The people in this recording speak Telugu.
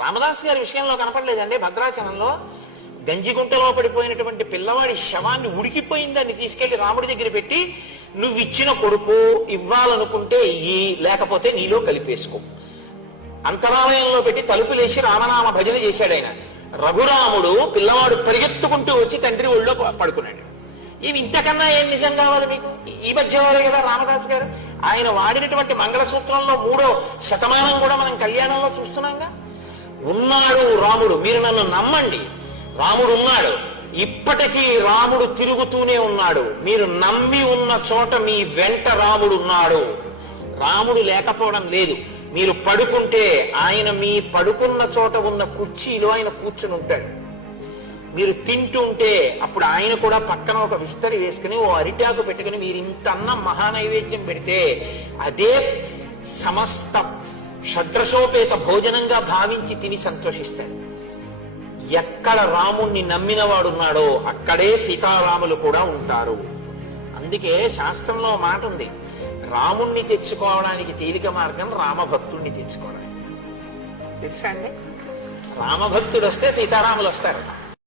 రామదాస్ గారి విషయంలో కనపడలేదండి భద్రాచలంలో గంజిగుంటలో పడిపోయినటువంటి పిల్లవాడి శవాన్ని ఉడికిపోయిన దాన్ని తీసుకెళ్లి రాముడి దగ్గర పెట్టి నువ్వు ఇచ్చిన కొడుకు ఇవ్వాలనుకుంటే ఇయ్యి, లేకపోతే నీలో కలిపేసుకో. అంతరాలయంలో పెట్టి తలుపులేసి రామనామ భజన చేశాడు ఆయన. రఘురాముడు పిల్లవాడు పరిగెత్తుకుంటూ వచ్చి తండ్రి ఒళ్ళో పడుకున్నాడు. ఇవి ఇంతకన్నా ఏం నిజం కావాలి మీకు? ఈ మధ్యవాడే కదా రామదాస్ గారు. ఆయన వాడినటువంటి మంగళసూత్రంలో 3వ శతమానం కూడా మనం కళ్యాణంలో చూస్తున్నాంగా. ఉన్నాడు రాముడు, మీరు నన్ను నమ్మండి, రాముడు ఉన్నాడు. ఇప్పటికీ రాముడు తిరుగుతూనే ఉన్నాడు. మీరు నమ్మి ఉన్న చోట మీ వెంట రాముడు ఉన్నాడు. రాముడు లేకపోవడం లేదు. మీరు పడుకుంటే ఆయన మీ పడుకున్న చోట ఉన్న కుర్చీలో ఆయన కూర్చుని ఉంటాడు. మీరు తింటుంటే అప్పుడు ఆయన కూడా పక్కన ఒక విస్తరి వేసుకుని ఓ అరిటాకు పెట్టుకుని మీరు ఇంత అన్నం మహానైవేద్యం పెడితే అదే సమస్త షడ్రసోపేత భోజనంగా భావించి తిని సంతోషిస్తాడు. ఎక్కడ రాముణ్ణి నమ్మినవాడున్నాడో అక్కడే సీతారాములు కూడా ఉంటారు. అందుకే శాస్త్రంలో మాట ఉంది, రాముణ్ణి తెచ్చుకోవడానికి తేలిక మార్గం రామభక్తుణ్ణి తెచ్చుకోవడానికి. తెలుసా అండి? రామభక్తుడు వస్తే సీతారాములు వస్తారు.